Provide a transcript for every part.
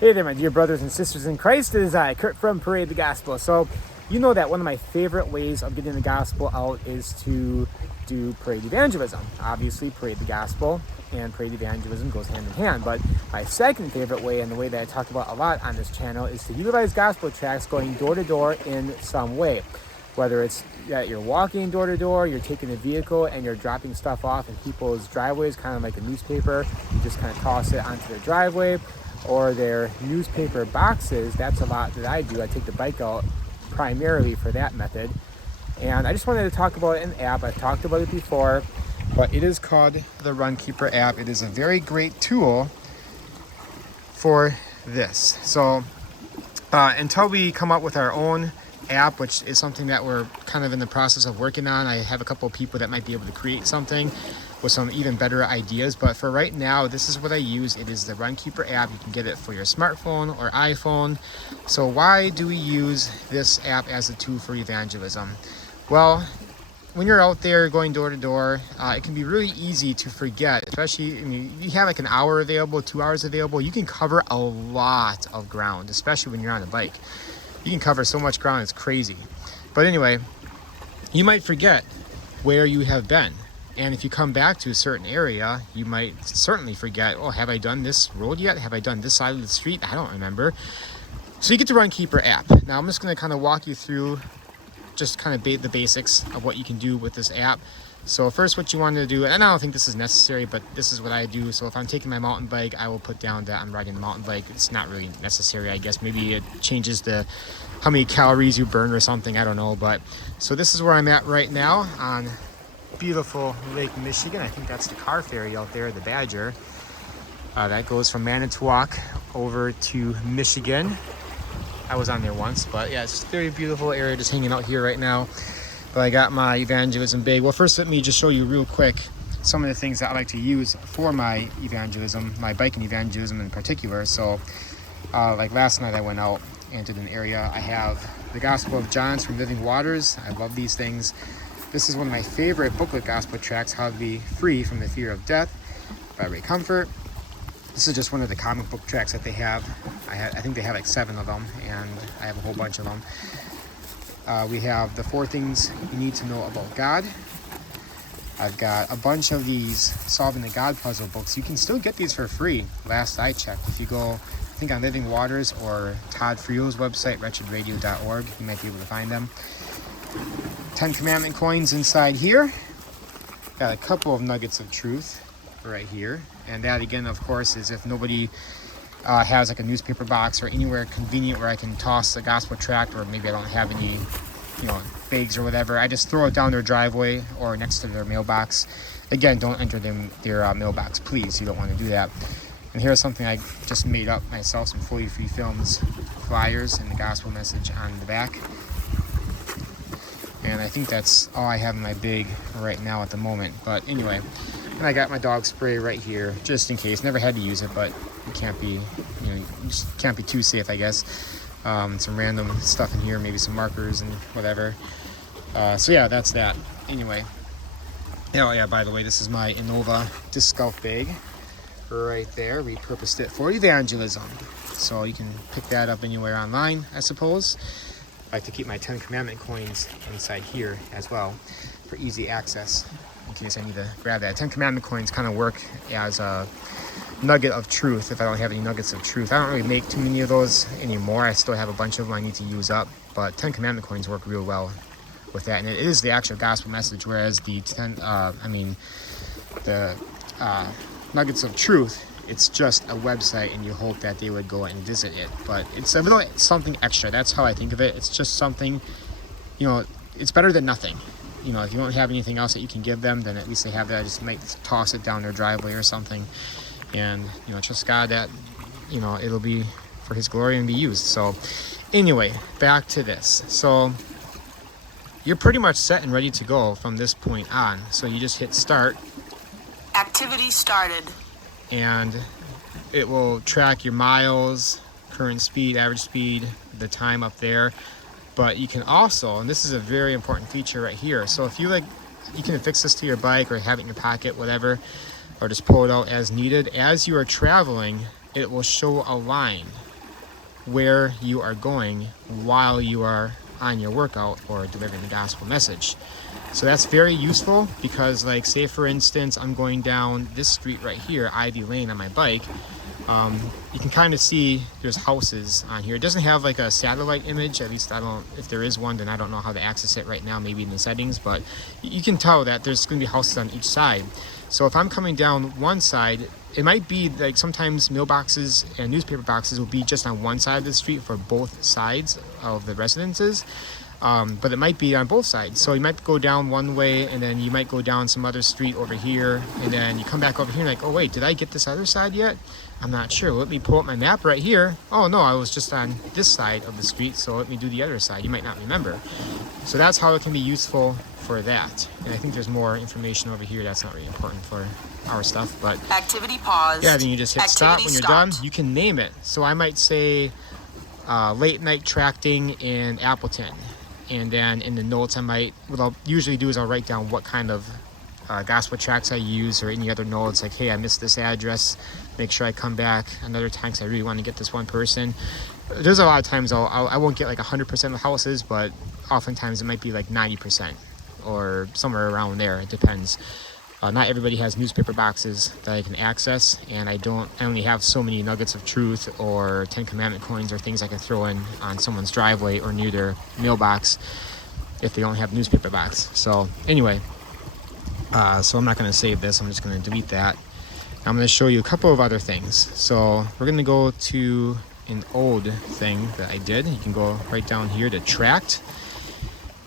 Hey there, my dear brothers and sisters in Christ. It is I, Kurt from Parade the Gospel. So, you know that one of my favorite ways of getting the gospel out is to do parade evangelism. Obviously, parade the gospel and parade evangelism goes hand in hand. But my second favorite way, and the way that I talk about a lot on this channel, is to utilize gospel tracts going door to door in some way. Whether it's that you're walking door to door, you're taking a vehicle and you're dropping stuff off in people's driveways, kind of like a newspaper. You just kind of toss it onto their driveway. Or their newspaper boxes. That's a lot that I do. I take the bike out primarily for that method. And I just wanted to talk about an app. I've talked about it before, but it is called the Runkeeper app. It is a very great tool for this. So until we come up with our own app, which is something that we're kind of in the process of working on, I have a couple of people that might be able to create something with some even better ideas. But for right now, this is what I use. It is the Runkeeper app. You can get it for your smartphone or iPhone. So why do we use this app as a tool for evangelism? Well, when you're out there going door to door, it can be really easy to forget, especially if you have like an hour available, 2 hours available. You can cover a lot of ground, especially when you're on a bike. You can cover so much ground, it's crazy. But anyway, you might forget where you have been. And if you come back to a certain area, you might certainly forget, oh, have I done this road yet? Have I done this side of the street? I don't remember. So you get the Runkeeper app. Now I'm just going to kind of walk you through just kind of the basics of what you can do with this app. So first, what you want to do, and I don't think this is necessary, but this is what I do. So if I'm taking my mountain bike, I will put down that I'm riding the mountain bike. It's not really necessary, I guess. Maybe it changes how many calories you burn or something. I don't know. But so this is where I'm at right now on beautiful Lake Michigan. I think that's the car ferry out there, the Badger. That goes from Manitowoc over to Michigan. I was on there once, but yeah, it's a very beautiful area just hanging out here right now. But I got my Evangelism Big. Well, first let me just show you real quick some of the things that I like to use for my evangelism, my biking evangelism in particular. So like last night I went out and did an area. I have the Gospel of John's from Living Waters. I love these things. This is one of my favorite booklet gospel tracts, How to Be Free from the Fear of Death by Ray Comfort. This is just one of the comic book tracts that they have. I think they have like 7 of them, and I have a whole bunch of them. We have the 4 things you need to know about God. I've got a bunch of these Solving the God puzzle books. You can still get these for free, last I checked. If you go, I think on Living Waters or Todd Frio's website, wretchedradio.org, you might be able to find them. 10 Commandment coins inside here. Got a couple of nuggets of truth right here. And that again, of course, is if nobody has like a newspaper box or anywhere convenient where I can toss a gospel tract, or maybe I don't have any, bags or whatever. I just throw it down their driveway or next to their mailbox. Again, don't enter their mailbox, please. You don't want to do that. And here's something I just made up myself, some fully free films, flyers, and the gospel message on the back. And I think that's all I have in my big right now at the moment. But anyway, and I got my dog spray right here, just in case. Never had to use it, but you can't be, you just can't be too safe, I guess. Some random stuff in here, maybe some markers and whatever. So yeah, that's that. Anyway. Oh yeah, by the way, this is my Innova disc golf bag right there. Repurposed it for evangelism. So you can pick that up anywhere online, I suppose. I like to keep my 10 Commandment coins inside here as well for easy access in case I need to grab that. 10 Commandment coins kind of work as a nugget of truth if I don't have any nuggets of truth. I don't really make too many of those anymore. I still have a bunch of them I need to use up, but 10 Commandment coins work real well with that. And it is the actual gospel message, whereas the nuggets of truth, it's just a website and you hope that they would go and visit it. But it's a little something extra. That's how I think of it. It's just something, it's better than nothing. If you don't have anything else that you can give them, then at least they have that. I just might toss it down their driveway or something. And, trust God that, it'll be for his glory and be used. So anyway, back to this. So you're pretty much set and ready to go from this point on. So you just hit start. Activity started. And it will track your miles, current speed, average speed, the time up there. But you can also, and this is a very important feature right here. So if you can affix this to your bike or have it in your pocket, whatever, or just pull it out as needed. As you are traveling, it will show a line where you are going while you are on your workout or delivering the gospel message. So that's very useful because, like, say for instance, I'm going down this street right here, Ivy Lane, on my bike. You can kind of see there's houses on here. It doesn't have like a satellite image, at least I don't, if there is one, then I don't know how to access it right now, maybe in the settings, but you can tell that there's going to be houses on each side. So if I'm coming down one side, it might be like sometimes mailboxes and newspaper boxes will be just on one side of the street for both sides of the residences. But it might be on both sides. So you might go down one way and then you might go down some other street over here and then you come back over here and like, oh wait, did I get this other side yet? I'm not sure. Let me pull up my map right here. Oh no, I was just on this side of the street, so let me do the other side. You might not remember. So that's how it can be useful for that. And I think there's more information over here that's not really important for our stuff, but Activity paused. yeah, then you just hit stop Activity when you're stopped. done. You can name it. So I might say late night tracting in Appleton. And then in the notes, what I'll usually do is I'll write down what kind of gospel tracks I use, or any other notes like, hey, I missed this address, make sure I come back another time because I really want to get this one person. There's a lot of times I won't get like 100% of the houses, but oftentimes it might be like 90% or somewhere around there. It depends. Not everybody has newspaper boxes that I can access, and I only have so many nuggets of truth or 10 commandment coins or things I can throw in on someone's driveway or near their mailbox if they don't have newspaper box. So anyway, so I'm not going to save this. I'm just going to delete that. I'm going to show you a couple of other things. So we're going to go to an old thing that I did. You can go right down here to Tracked.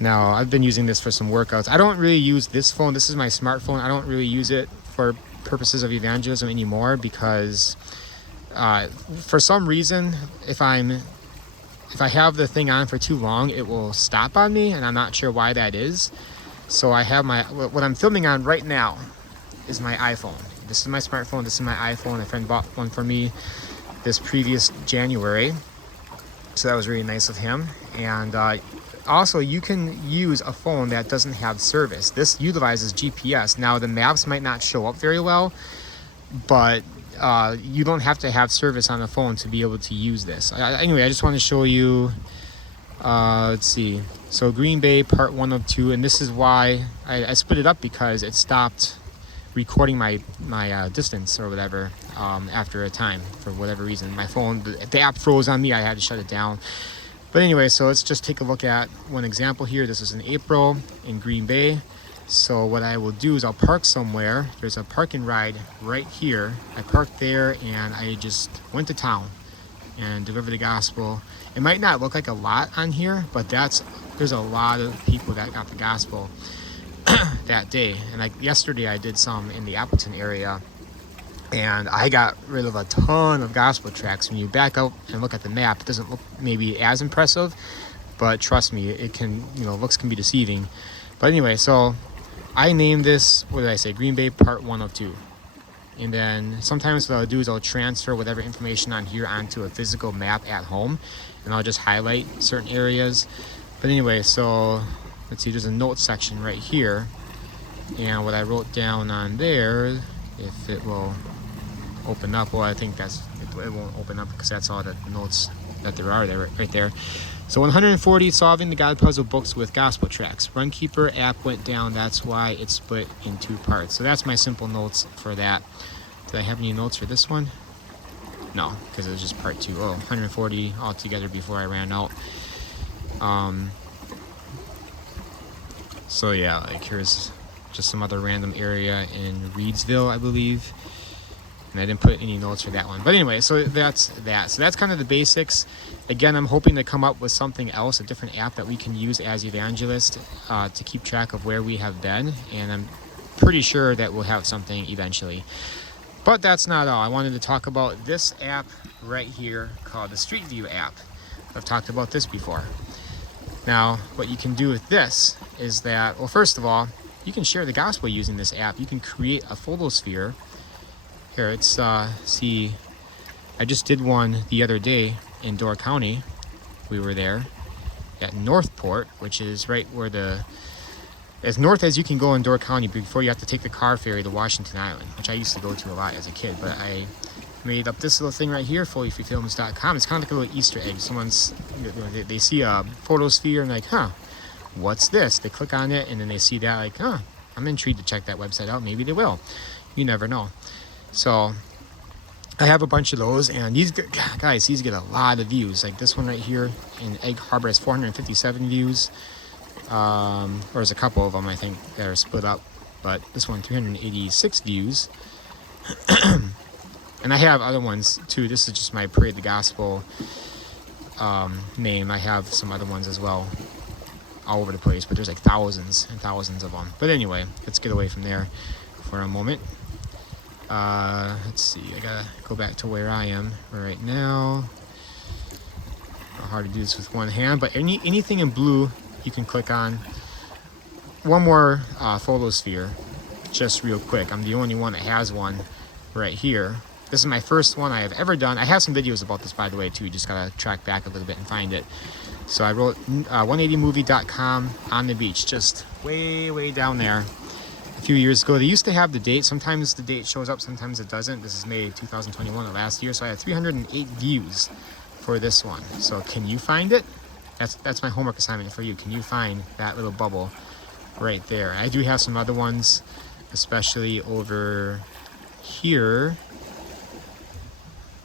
Now, I've been using this for some workouts. I don't really use this phone. This is my smartphone. I don't really use it for purposes of evangelism anymore because for some reason, if I have the thing on for too long, it will stop on me, and I'm not sure why that is. So I have what I'm filming on right now is my iPhone. This is my smartphone. This is my iPhone. A friend bought one for me this previous January. So that was really nice of him. And also, you can use a phone that doesn't have service. This utilizes GPS. Now, the maps might not show up very well, but you don't have to have service on the phone to be able to use this. Anyway, I just want to show you, let's see. So Green Bay, part 1 of 2, and this is why I split it up, because it stopped recording my distance or whatever after a time for whatever reason. My phone, the app froze on me. I had to shut it down. But anyway, so let's just take a look at one example here. This is in April in Green Bay. So what I will do is I'll park somewhere. There's a park and ride right here. I parked there and I just went to town and delivered the gospel. It might not look like a lot on here, but there's a lot of people that got the gospel that day. And like yesterday I did some in the Appleton area, and I got rid of a ton of gospel tracks. When you back up and look at the map, it doesn't look maybe as impressive, but trust me, it can, looks can be deceiving. But anyway, so I named this, what did I say, Green Bay part 1 of 2. And then sometimes what I'll do is I'll transfer whatever information on here onto a physical map at home, and I'll just highlight certain areas. But anyway, so let's see, there's a notes section right here, and what I wrote down on there, if it will open up, well, I think it won't open up because that's all the notes that there are there right there. So 140 solving the God puzzle books with gospel tracks. Runkeeper app went down, that's why it's split in 2 parts. So that's my simple notes for that. Did I have any notes for this one? No, because it was just part 2. 140 altogether before I ran out. So yeah, like here's just some other random area in Reedsville, I believe. And I didn't put any notes for that one. But anyway, so that's that. So that's kind of the basics. Again, I'm hoping to come up with something else, a different app that we can use as evangelists to keep track of where we have been. And I'm pretty sure that we'll have something eventually. But that's not all. I wanted to talk about this app right here called the Street View app. I've talked about this before. Now, what you can do with this is that, well, first of all, you can share the gospel using this app. You can create a photosphere. Here, it's, see, I just did one the other day in Door County. We were there at Northport, which is right where as north as you can go in Door County before you have to take the car ferry to Washington Island, which I used to go to a lot as a kid, but I'm made up this little thing right here, fullyfreefilms.com. It's kind of like a little Easter egg. Someone's, they see a photosphere and like, huh, what's this? They click on it and then they see that like, huh, I'm intrigued to check that website out. Maybe they will. You never know. So I have a bunch of those, and these guys, these get a lot of views. Like this one right here in Egg Harbor has 457 views. Or there's a couple of them, I think, that are split up. But this one, 386 views. And I have other ones too. This is just my Parade the Gospel name. I have some other ones as well, all over the place, but there's like thousands and thousands of them. But anyway, let's get away from there for a moment. Let's see, I gotta go back to where I am right now. Hard to do this with one hand, but anything in blue you can click on. One more photosphere, just real quick. I'm the only one that has one right here. This is my first one I have ever done. I have some videos about this, by the way, too. You just gotta track back a little bit and find it. So I wrote 180movie.com on the beach, just way down there. A few years ago, they used to have the date. Sometimes the date shows up, sometimes it doesn't. This is May 2021 of last year, so I had 308 views for this one. So can you find it? That's my homework assignment for you. Can you find that little bubble right there? I do have some other ones, especially over here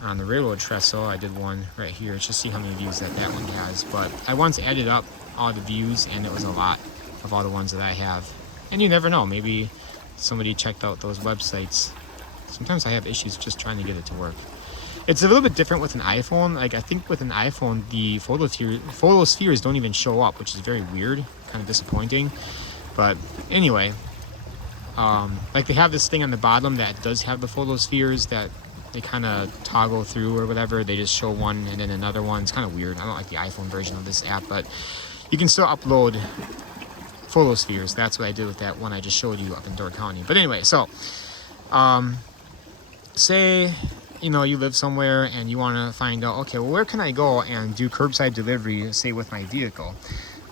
on the railroad trestle. I did one right here just to see how many views that one has. But I once added up all the views, and it was a lot of all the ones that I have. And you never know, maybe somebody checked out those websites. Sometimes I have issues just trying to get it to work. It's a little bit different with an iPhone. Like I think with an iPhone, the photospheres don't even show up, which is very weird, kind of disappointing. But anyway, like they have this thing on the bottom that does have the photospheres that they kind of toggle through or whatever. They just show one and then another one. It's kind of weird. I don't like the iPhone version of this app, but you can still upload photospheres. That's what I did with that one I just showed you up in Door County. But anyway, so say you live somewhere and you want to find out, okay, well, where can I go and do curbside delivery, say with my vehicle,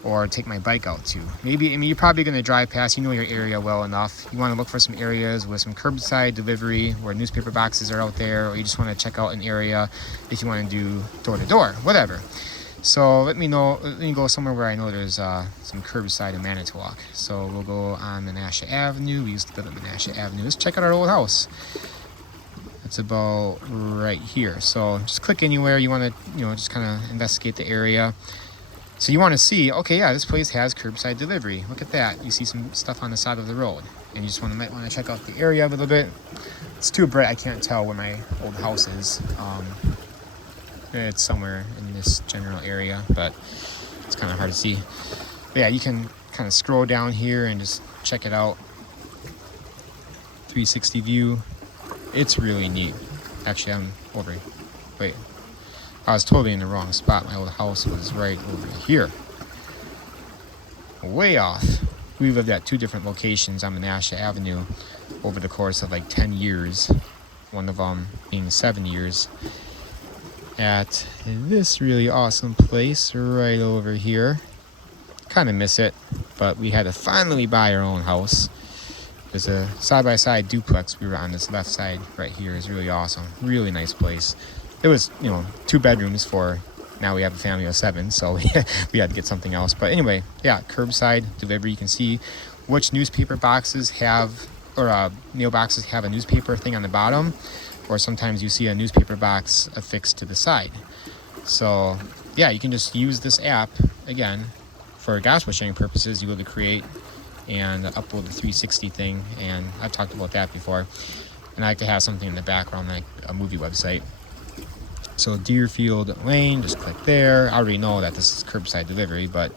or take my bike out to? Maybe, you're probably going to drive past, your area well enough. You want to look for some areas with some curbside delivery where newspaper boxes are out there, or you just want to check out an area if you want to do door to door, whatever. So let me go somewhere where I know there's some curbside in Manitowoc. So we'll go on Menasha Avenue. We used to live at Menasha Avenue. Let's check out our old house. It's about right here. So just click anywhere you want to, just kind of investigate the area. So you want to see, okay, yeah, this place has curbside delivery. Look at that. You see some stuff on the side of the road, and you just might want to check out the area a little bit. It's too bright. I can't tell where my old house is. It's somewhere in this general area, but it's kind of hard to see. But yeah, you can kind of scroll down here and just check it out. 360 view. It's really neat. Actually, wait. I was totally in the wrong spot. My old house was right over here. Way off. We lived at two different locations on Menasha Avenue over the course of like 10 years. One of them being 7 years. At this really awesome place right over here. Kind of miss it, but we had to finally buy our own house. There's a side-by-side duplex. We were on this left side right here. It's really awesome. Really nice place. It was, 2 bedrooms for, now we have a family of 7, so we had to get something else. But anyway, yeah, curbside delivery. You can see which newspaper boxes have, or mailboxes have a newspaper thing on the bottom, or sometimes you see a newspaper box affixed to the side. So yeah, you can just use this app, again, for gospel sharing purposes. You go to create and upload the 360 thing, and I've talked about that before. And I like to have something in the background, like a movie website. So Deerfield Lane, just click there. I already know that this is curbside delivery, but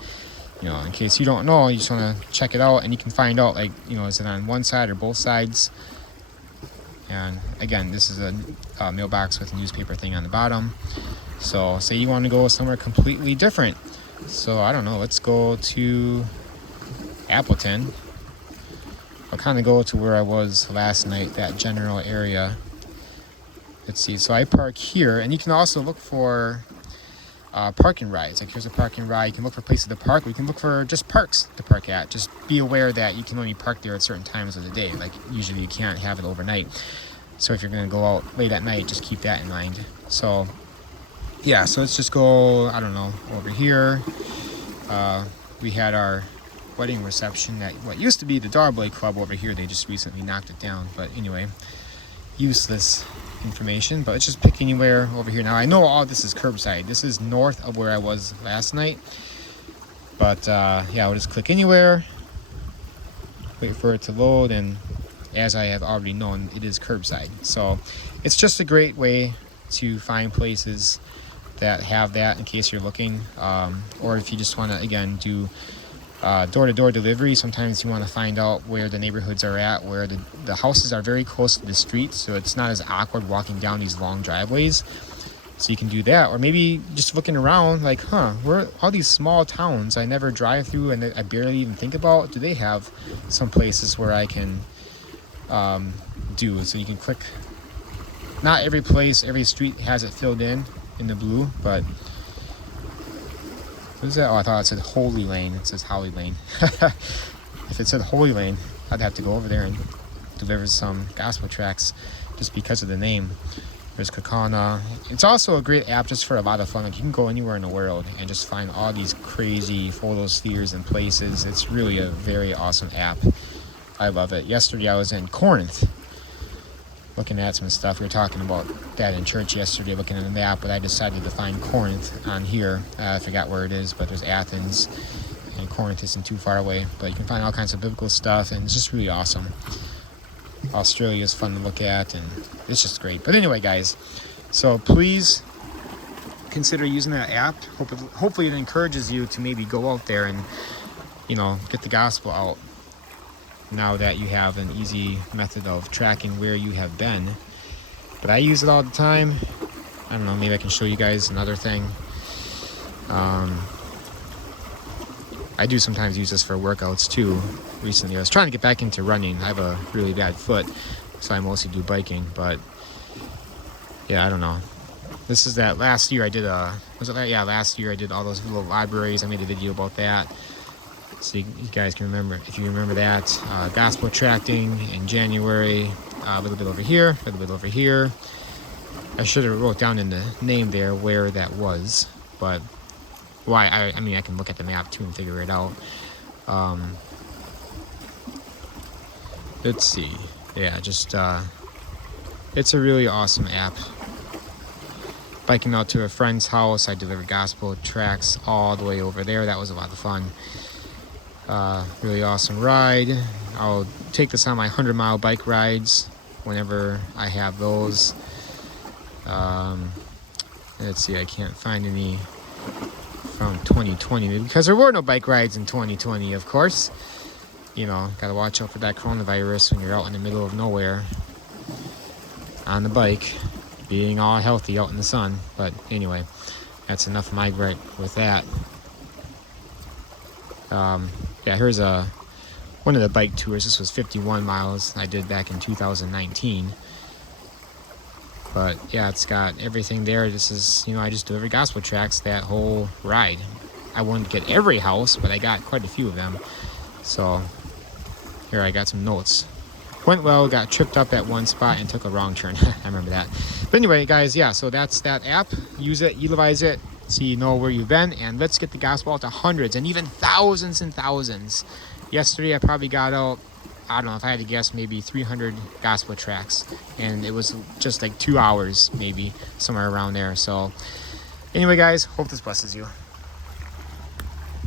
in case you don't know, you just want to check it out, and you can find out, like, is it on one side or both sides? And again, this is a mailbox with a newspaper thing on the bottom. So say you want to go somewhere completely different. So I don't know, let's go to Appleton. I'll kind of go to where I was last night, that general area. Let's see, so I park here, and you can also look for parking rides. Like, here's a parking ride. You can look for places to park, or you can look for just parks to park at. Just be aware that you can only park there at certain times of the day. Like, usually you can't have it overnight. So if you're going to go out late at night, just keep that in mind. So yeah, so let's just go, I don't know, over here. We had our wedding reception at what used to be the Darblade Club over here. They just recently knocked it down. But anyway, useless information. But let's just pick anywhere over here. Now I know all this is curbside. This is north of where I was last night. But yeah, we'll just click anywhere. Wait for it to load, and as I have already known, it is curbside. So it's just a great way to find places that have that in case you're looking, or if you just want to, again, do door-to-door delivery. Sometimes you want to find out where the neighborhoods are at, where the houses are very close to the street, so it's not as awkward walking down these long driveways. So you can do that, or maybe just looking around like, where all these small towns I never drive through and I barely even think about, do they have some places where I can do? So you can click. Not every place, every street has it filled in the blue, but what is that? Oh, I thought it said Holy Lane. It says Holly Lane. If it said Holy Lane, I'd have to go over there and deliver some gospel tracts just because of the name. There's Kakana. It's also a great app just for a lot of fun. Like, you can go anywhere in the world and just find all these crazy photospheres and places. It's really a very awesome app. I love it. Yesterday I was in Corinth looking at some stuff. We were talking about that in church yesterday, looking at the map, but I decided to find Corinth on here. I forgot where it is, but there's Athens, and Corinth isn't too far away. But you can find all kinds of biblical stuff, and it's just really awesome. Australia is fun to look at, and it's just great. But anyway, guys, so please consider using that app. Hopefully it encourages you to maybe go out there and, you know, get the gospel out now that you have an easy method of tracking where you have been. But I use it all the time. I don't know, maybe I can show you guys another thing. I do sometimes use this for workouts too. Recently I was trying to get back into running. I have a really bad foot, so I mostly do biking. But yeah, I don't know. This is that last year I did last year I did all those little libraries. I made a video about that, so you guys can remember, if you remember that. Gospel tracting in January, a little bit over here, a little bit over here. I should have wrote down in the name there where that was, but why? I mean, I can look at the map too and figure it out. Let's see. Yeah, just it's a really awesome app. Biking out to a friend's house, I delivered gospel tracts all the way over there. That was a lot of fun. Really awesome ride. I'll take this on my 100-mile bike rides whenever I have those. Let's see, I can't find any from 2020 because there were no bike rides in 2020, of course. You know, gotta watch out for that coronavirus when you're out in the middle of nowhere on the bike, being all healthy out in the sun. But anyway, that's enough of my gripe with that. Yeah, here's one of the bike tours. This was 51 miles I did back in 2019. But yeah, it's got everything there. This is, you know, I just delivered gospel tracts that whole ride. I wouldn't get every house, but I got quite a few of them. So here, I got some notes. Went well, got tripped up at one spot and took a wrong turn. I remember that. But anyway, guys, yeah, so that's that app. Use it, utilize it, so you know where you've been, and let's get the gospel out to hundreds and even thousands and thousands. Yesterday I probably got out, I don't know, if I had to guess, maybe 300 gospel tracts, and it was just like 2 hours, maybe somewhere around there. So anyway, guys, hope this blesses you.